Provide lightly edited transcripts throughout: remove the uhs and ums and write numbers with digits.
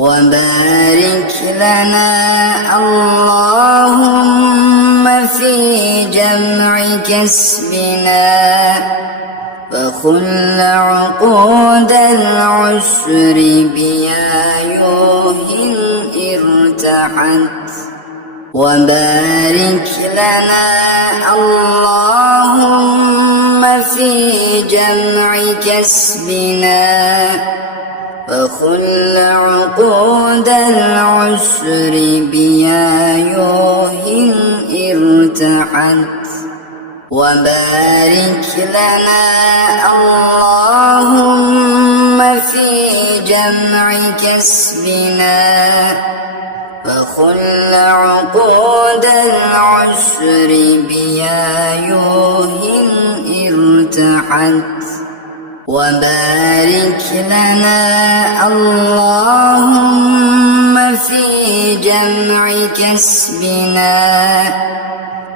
وبارك لنا اللهم في جمع كسبنا وخل عقود العسر بيايوه ارتحت وبارك لنا اللهم في جمع كسبنا وخل عقود العسر بيايوه ارتحت وبارك لنا اللهم في جمع كسبنا وخل عقود العسر بيايوه ارتحت وبارك لنا اللهم في جمع كسبنا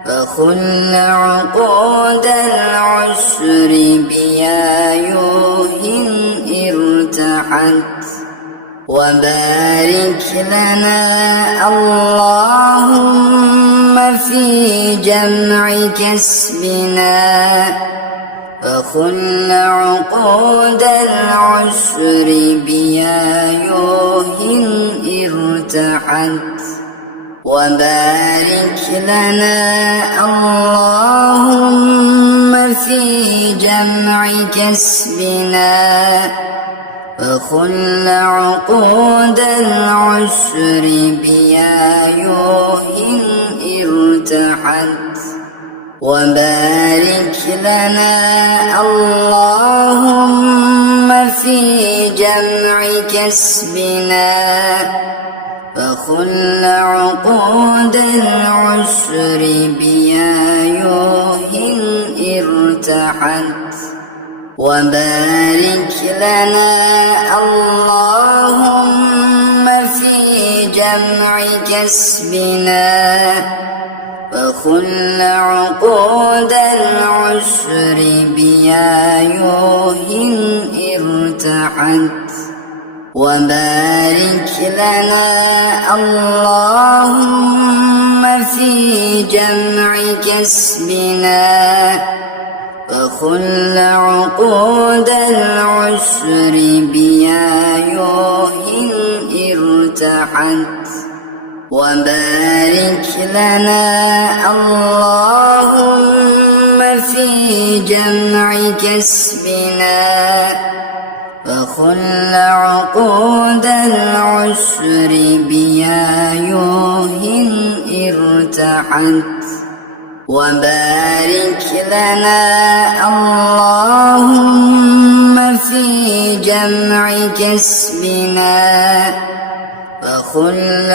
وخل عقود العسر بيايوه ارتحت وبارك لنا اللهم في جمع كسبنا وخل عقود العسر بيايوه ارتحت وبارك لنا اللهم في جمع كسبنا وخل عقود العسر بيايوه ارتحت وبارك لنا اللهم في جمع كسبنا وخل عقود العسر بيايوه ارتحت وبارك لنا اللهم في جمع كسبنا وخل عقود العسر بيايوه ارتحت وبارك لنا اللهم في جمع كسبنا وخل عقود العسر بيايوه ارتحت وبارك لنا اللهم في جمع كسبنا وخل عقود العسر بيايوه ارتحت وبارك لنا اللهم في جمع كسبنا وخل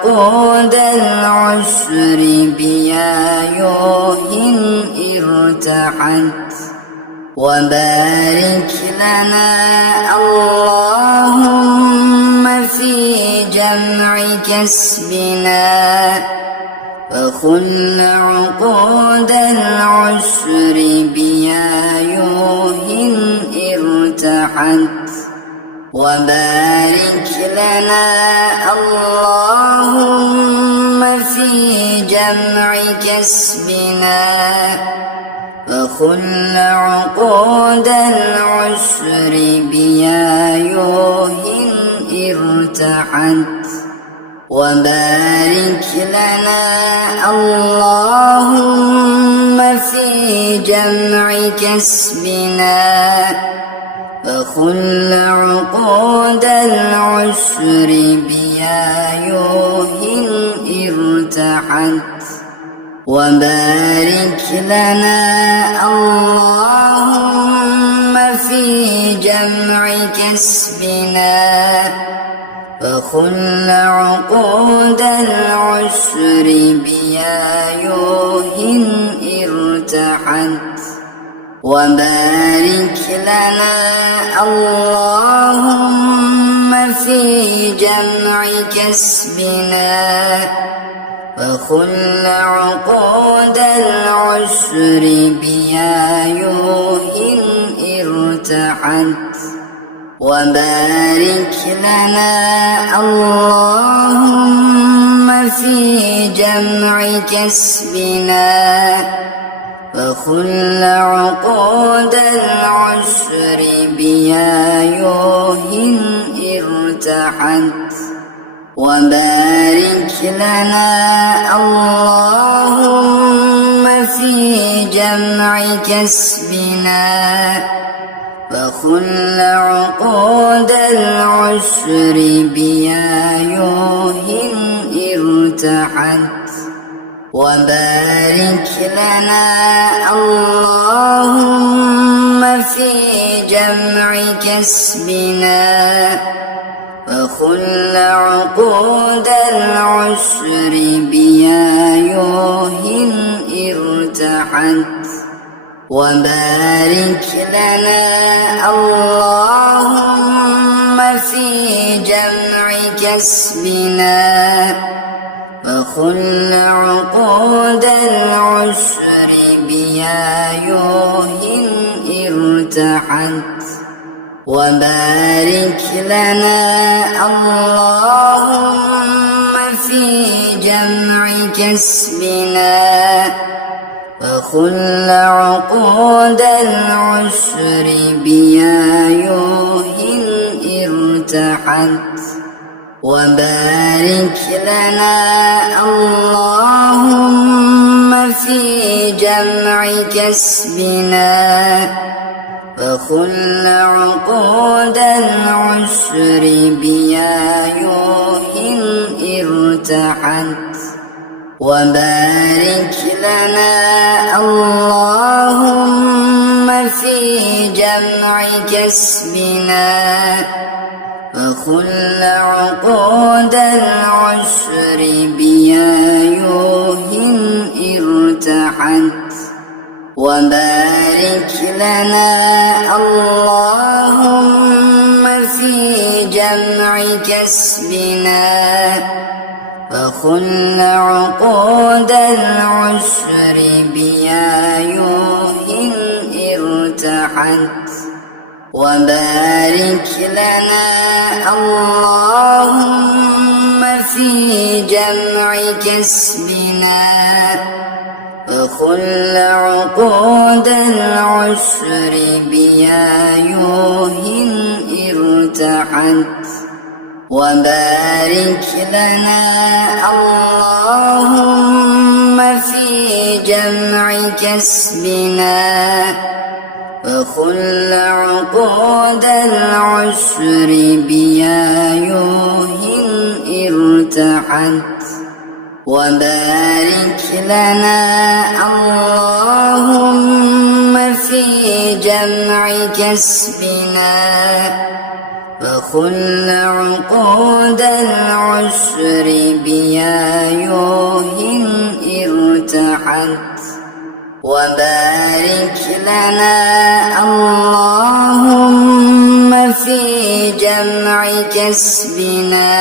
عقود العسر بيايوه ارتحت وبارك لنا اللهم في جمع كسبنا وخل عقود العسر بيايوه ارتحت وبارك لنا اللهم في جمع كسبنا وخل عقود العسر بيايوه ارتحت وبارك لنا اللهم في جمع كسبنا وخل عقود العسر بيايوه ارتحت وبارك لنا اللهم في جمع كسبنا وخل عقود العسر بيايوه ارتحت وبارك لنا اللهم في جمع كسبنا وخل عقود العسر بيايوه ارتحت وبارك لنا اللهم في جمع كسبنا وخل عقود العسر بيايوه ارتحت وبارك لنا اللهم في جمع كسبنا وخل عقود العسر بيايوه ارتحت وبارك لنا اللهم في جمع كسبنا وخل عقود العسر بيايوه ارتحت وبارك لنا اللهم في جمع كسبنا وخل عقود العسر بيايوه ارتحت وبارك لنا اللهم في جمع كسبنا وخل عقود العسر بيايوه ارتحت وبارك لنا اللهم في جمع كسبنا وخل عقود العسر بيايوه ارتحت وبارك لنا اللهم في جمع كسبنا وخل عقود العسر بيايوه ارتحت وبارك لنا اللهم في جمع كسبنا وخل عقود العسر بيايوه ارتحت وبارك لنا اللهم في جمع كسبنا وخل عقود العسر بيايوه ارتحت وبارك لنا اللهم في جمع كسبنا وخل عقود العسر بيايوه ارتحت وبارك لنا اللهم في جمع كسبنا وخل عقود العسر بيايوه ارتحت وبارك لنا اللهم في جمع كسبنا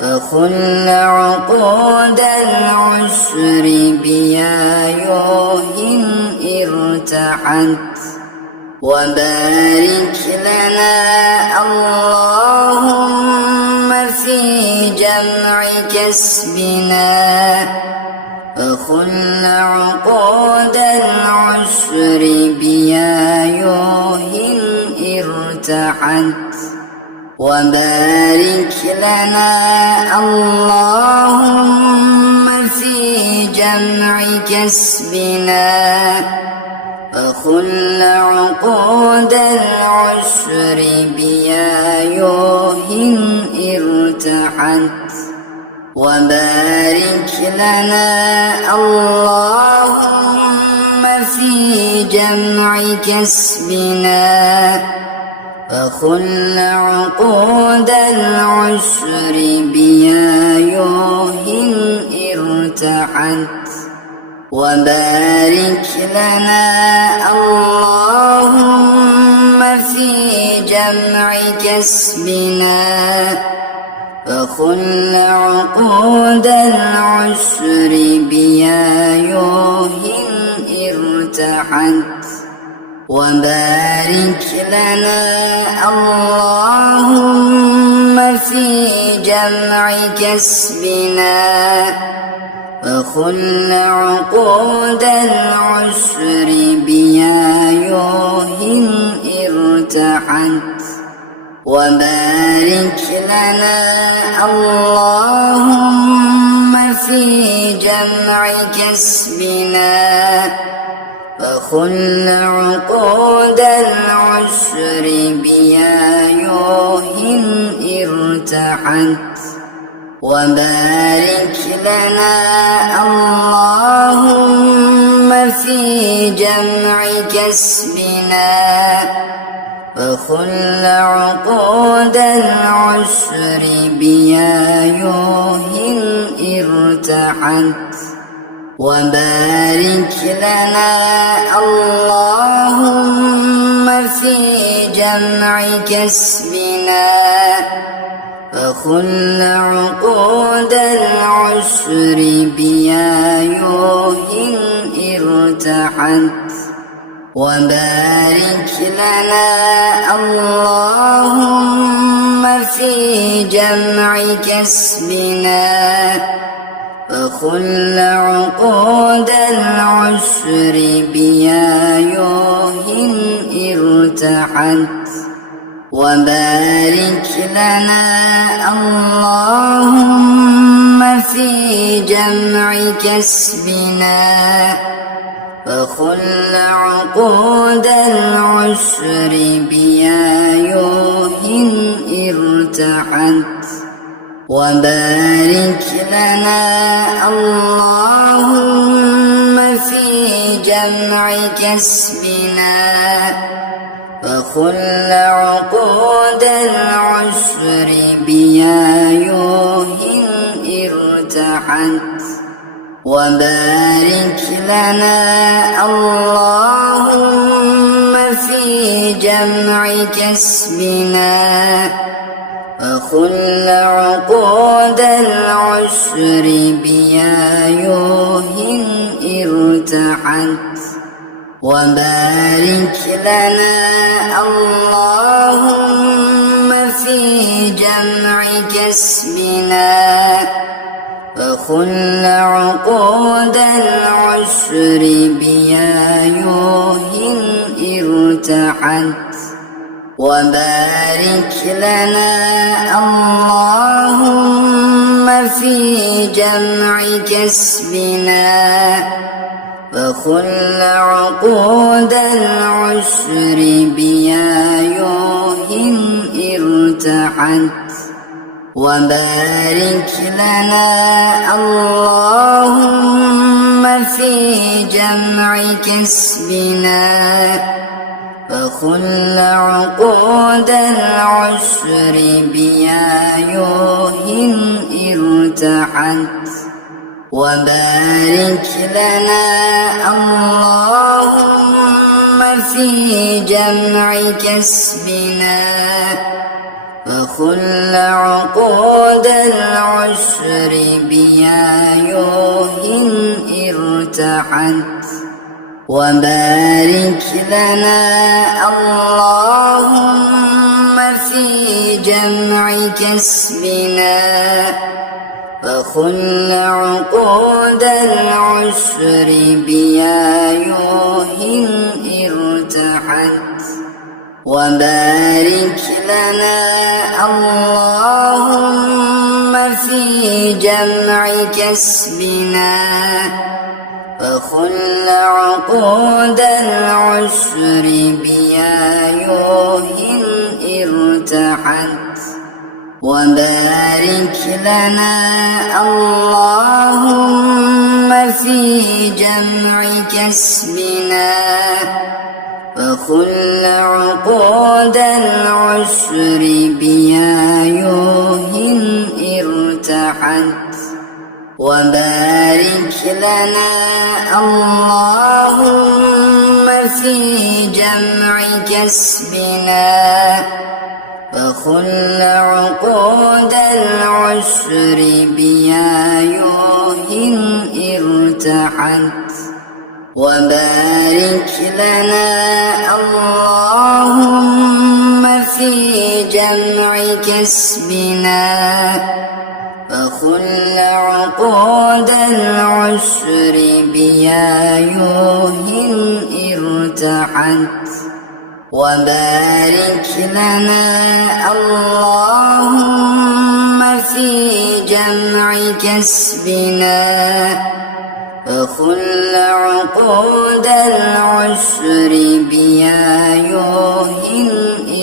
وخل عقود العسر بيايوه ارتحت وبارك لنا اللهم في جمع كسبنا وخل عقود العسر بيايوه ارتحت وبارك لنا اللهم في جمع كسبنا وخل عقود العسر بيايوه ارتحت وبارك لنا اللهم في جمع كسبنا وخل عقود العسر بيايوه ارتحت وبارك لنا اللهم في جمع كسبنا وخل عقود العسر بيايوه ارتحت وبارك لنا اللهم في جمع كسبنا وخل عقود العسر بيايوه ارتحت وبارك لنا اللهم في جمع كسبنا وخل عقود العسر بيايوه ارتحت وبارك لنا اللهم في جمع كسبنا وخل عقود العسر بيايوه ارتحت وبارك لنا اللهم في جمع كسبنا وخل عقود العسر بيايوه ارتحت وبارك لنا اللهم في جمع كسبنا وخل عقود العسر بيايوه ارتحت وبارك لنا اللهم في جمع كسبنا وخل عقود العسر بيايوه ارتحت وبارك لنا اللهم في جمع كسبنا وخل عقود العسر بيايوه ارتحت وبارك لنا اللهم في جمع كسبنا وخل عقود العسر بيايوه ارتحت وبارك لنا اللهم في جمع كسبنا وخل عقود العسر بيايوه ارتحت وبارك لنا اللهم في جمع كسبنا وخل عقود العسر بيايوه ارتحت وبارك لنا اللهم في جمع كسبنا وخل عقود العسر بيايوه ارتحت وبارك لنا اللهم في جمع كسبنا وخل عقود العسر بيايوه ارتحت وبارك لنا اللهم في جمع كسبنا وخل عقود العسر بيايوه ارتحت وبارك لنا اللهم في جمع كسبنا وخل عقود العسر بيايوه ارتحت وبارك لنا اللهم في جمع كسبنا وخل عقود العسر بيايوه ارتحت وبارك لنا اللهم في جمع كسبنا وخل عقود العسر بيايوه ارتحت وبارك لنا اللهم في جمع كسبنا فخل عقود العسر بيايوه ارتحت وبارك لنا اللهم في جمع كسبنا فخل عقود العسر بيايوه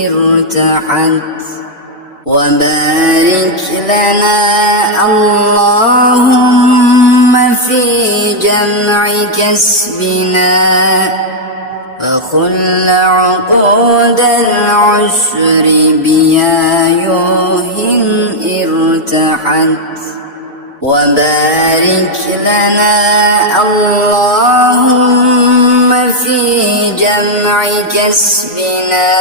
ارتحت وبارك لنا اللهم في جمع كسبنا فخل عقود العسر بيايوه ارتحت وبارك لنا اللهم في جمع كسبنا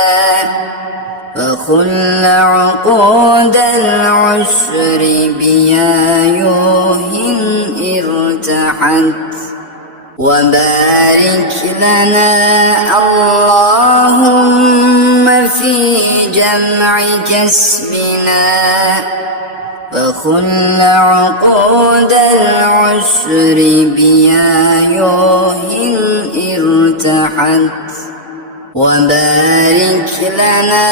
فخل عقود العسر بيايوه ارتحت وبارك لنا اللهم في جمع كسبنا فخل عقود العسر بيايوه ارتحت وبارك لنا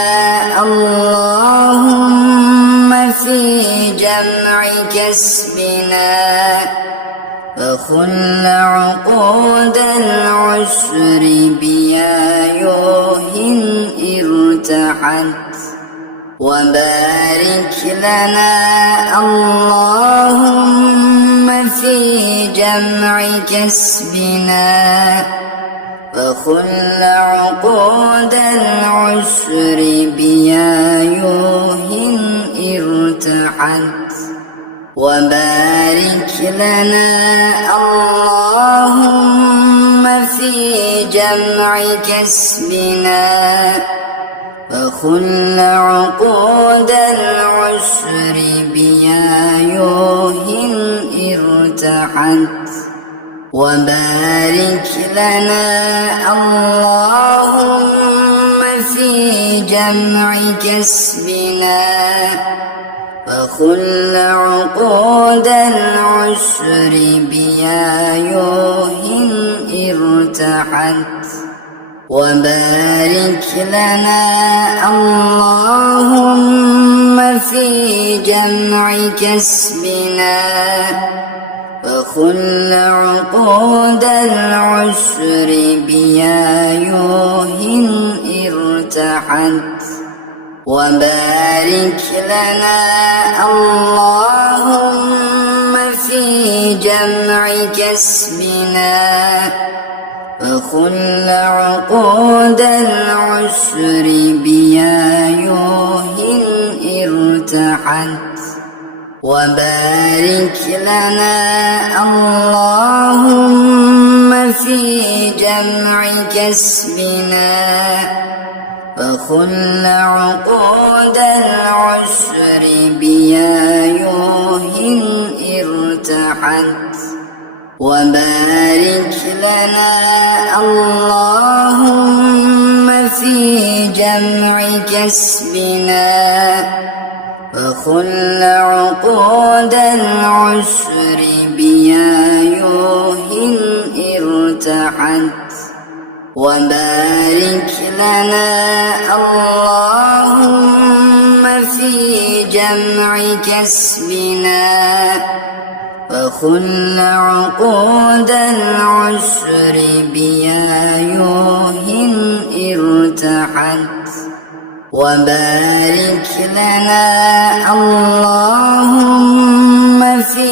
اللهم في جمع كسبنا فخل عقود العسر بيايوه ارتحت وبارك لنا اللهم في جمع كسبنا فخل عقود العسر بيايوه ارتحت وبارك لنا اللهم في جمع كسبنا فخل عقود العسر بيايوه ارتحت وبارك لنا اللهم في جمع كسبنا فخل عقود العسر بيايوه ارتحت وبارك لنا اللهم في جمع كسبنا فخل عقود العسر بيايوه ارتحت وبارك لنا اللهم في جمع كسبنا فخل عقود العسر بيايوه ارتحت وبارك لنا اللهم في جمع كسبنا فخل عقود العسر بيايوه ارتحت وبارك لنا اللهم في جمع كسبنا فخل عقود العسر بيايوه ارتحت وبارك لنا اللهم في جمع كسبنا فخل عقود العسر بيايوه ارتحت وبارك لنا اللهم في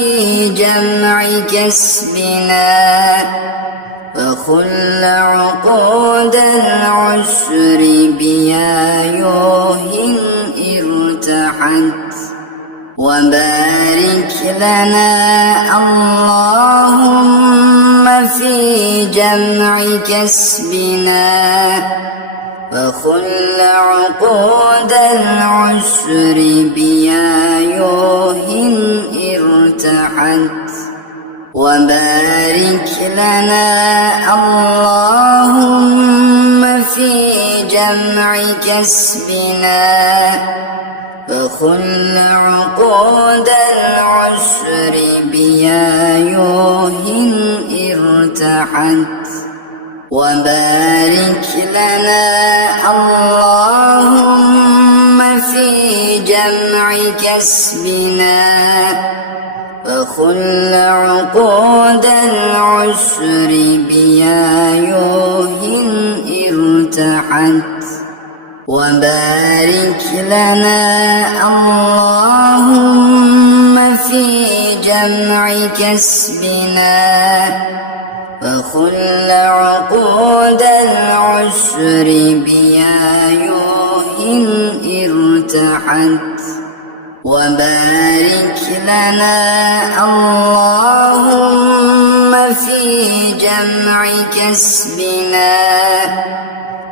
جمع كسبنا فخل عقود العسر بيايوه ارتحت وبارك لنا اللهم في جمع كسبنا فخل عقود العسر بيايوه ارتحت وبارك لنا جمع كسبنا فخل عقود العسر بيايوه ارتحت وبارك لنا اللهم في جمع كسبنا فخل عقود العسر بيايوه ارتحت وبارك لنا اللهم في جمع كسبنا فخل عقود العسر بيايوه ارتحت وبارك لنا اللهم في جمع كسبنا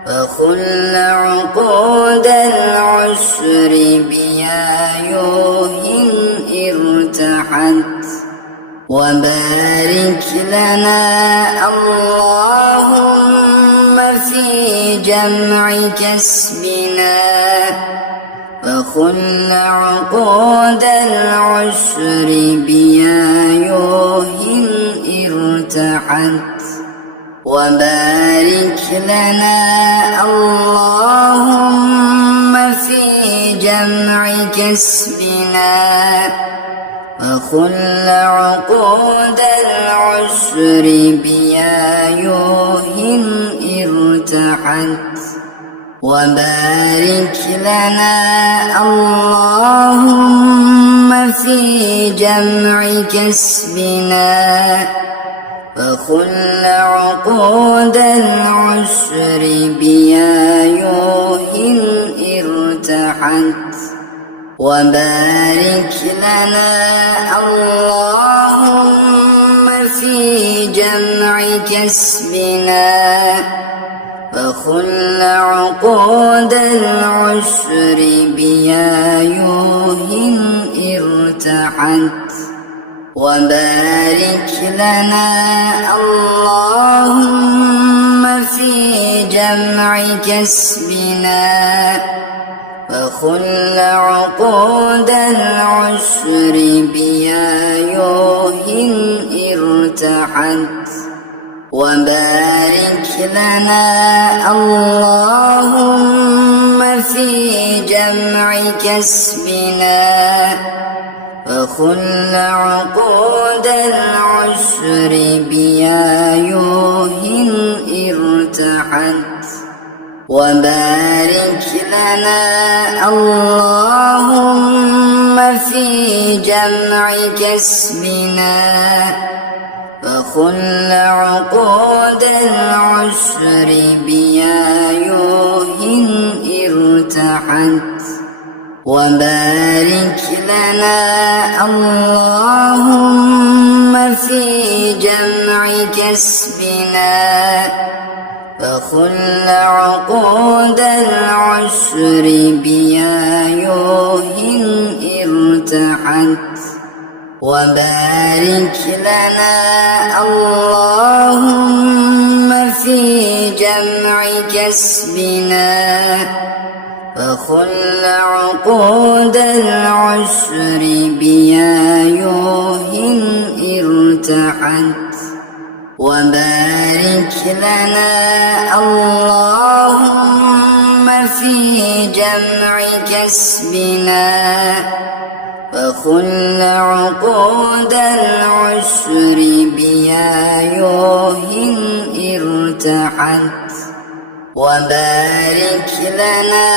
فخل عقود العسر بيايوه ارتحت وبارك لنا اللهم في جمع كسبنا فخل عقود العسر بيايوه ارتحت وبارك لنا اللهم في جمع كسبنا فخل عقود العسر بيايوه ارتحت وبارك لنا اللهم في جمع كسبنا فخل عقود العسر بيايوه ارتحت وبارك لنا اللهم في جمع كسبنا فخل عقود العسر بيايوه ارتحت وبارك لنا اللهم في جمع كسبنا فخل عقود العسر بيايوه ارتحت وبارك لنا اللهم في جمع كسبنا فخل عقود العسر بيايوه ارتحت وبارك لنا اللهم في جمع كسبنا فخل عقود العسر بيايوه ارتحت وبارك لنا اللهم في جمع كسبنا فخل عقود العسر بيايوه ارتحت وبارك لنا اللهم في جمع كسبنا فخل عقود العسر بيايوه ارتحت وبارك لنا اللهم في جمع كسبنا فخل عقود العسر بيايوه ارتحت وبارك لنا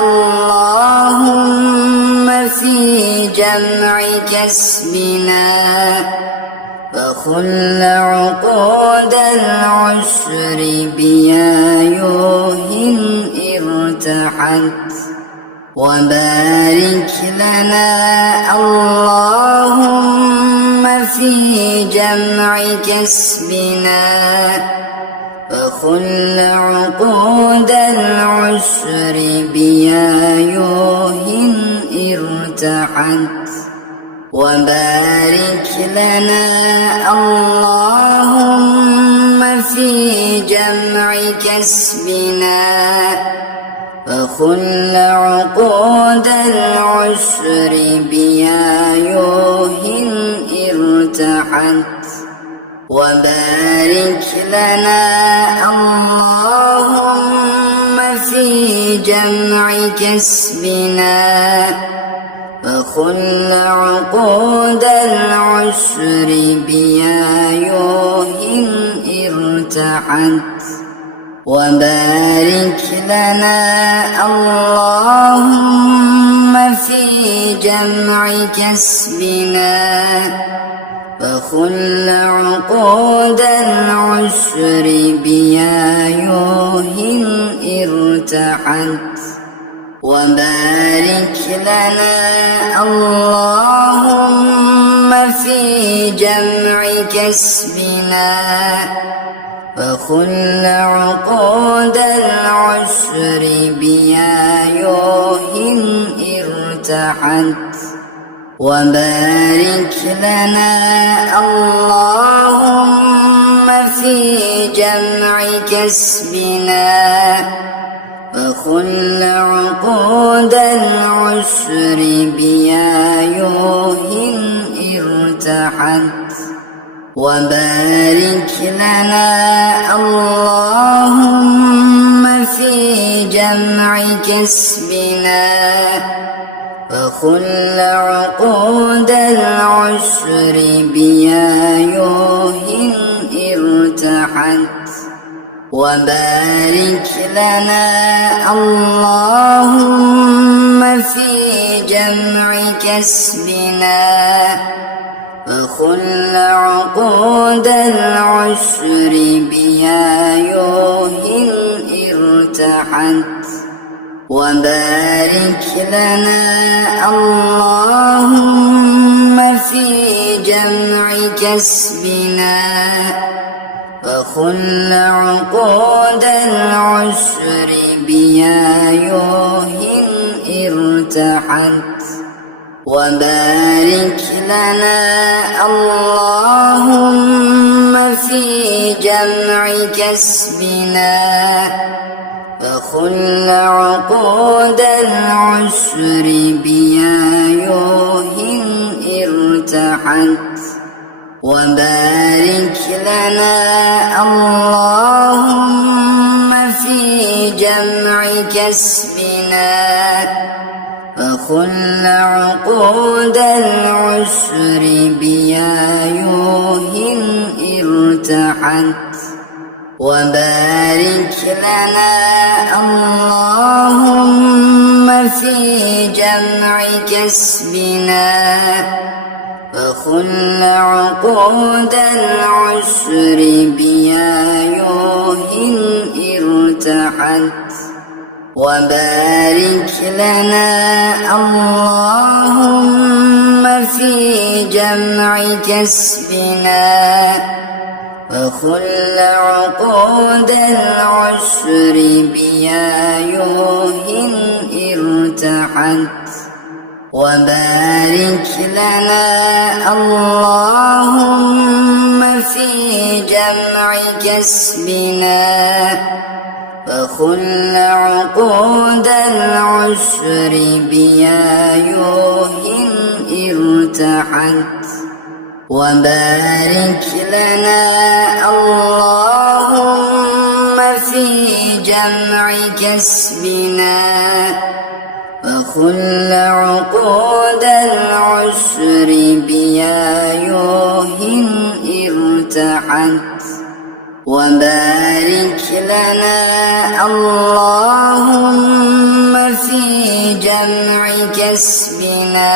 اللهم في جمع كسبنا فخل عقود العسر بيايوه ارتحت وبارك لنا اللهم في جمع كسبنا فخل عقود العسر بيايوه ارتحت وبارك لنا اللهم في جمع كسبنا فخل عقود العسر بيايوه ارتحت وبارك لنا اللهم في جمع كسبنا فخل عقود العسر بيايوه ارتحت وبارك لنا اللهم في جمع كسبنا فخل عقود العسر بيايوه ارتحت وبارك لنا اللهم في جمع كسبنا فخل عقود العسر بيايوه ارتحت وبارك لنا اللهم في جمع كسبنا فخل عقود العسر بيايوه ارتحت وبارك لنا اللهم في جمع كسبنا فخل عقود العسر بيايوه ارتحت وبارك لنا اللهم في جمع كسبنا فخل عقود العسر بيايوه ارتحت وبارك لنا اللهم في جمع كسبنا فخل عقود العسر بيايوه ارتحت وبارك لنا اللهم في جمع كسبنا فخل عقود العسر بيايوه ارتحت وبارك لنا اللهم في جمع كسبنا فخل عقود العسر بيايوه ارتحت وبارك لنا اللهم في جمع كسبنا فخل عقود العسر بيايوه ارتحت وبارك لنا اللهم في جمع كسبنا فخل عقود العسر بيايوه ارتحت وبارك لنا اللهم في جمع كسبنا فخل عقود العسر بيايوه ارتحت وبارك لنا اللهم في جمع كسبنا فخل عقود العسر بيايوه ارتحت وبارك لنا اللهم في جمع كسبنا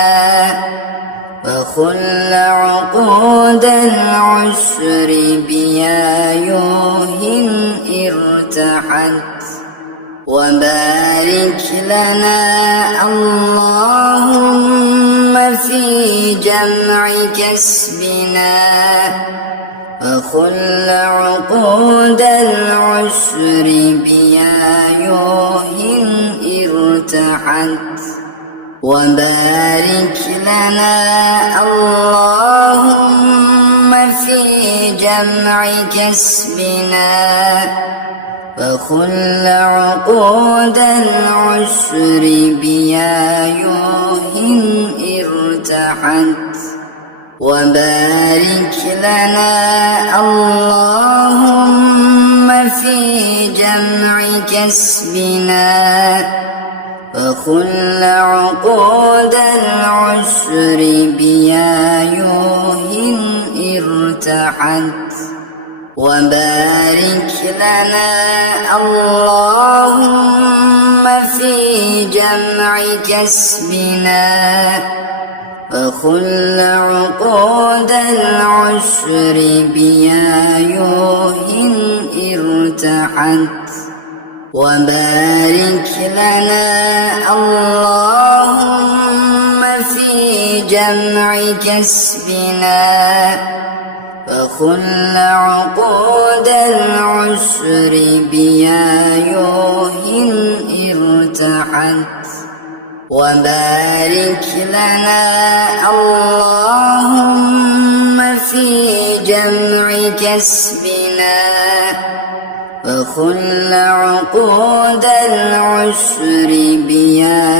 فخل عقود العسر بيايوه ارتحت وبارك لنا اللهم في جمع كسبنا فخل عقود العسر بيايوه ارتحت وبارك لنا اللهم في جمع كسبنا فخل عقود العسر بيايوه ارتحت وبارك لنا اللهم في جمع كسبنا فخل عقود العسر بيايوه ارتحت وبارك لنا اللهم في جمع كسبنا فخل عقود العسر بيايوه ارتحت وبارك لنا اللهم في جمع كسبنا فخل عقود العسر بيايوه ارتحت وبارك لنا اللهم في جمع كسبنا فخل عقود العسر بيايوه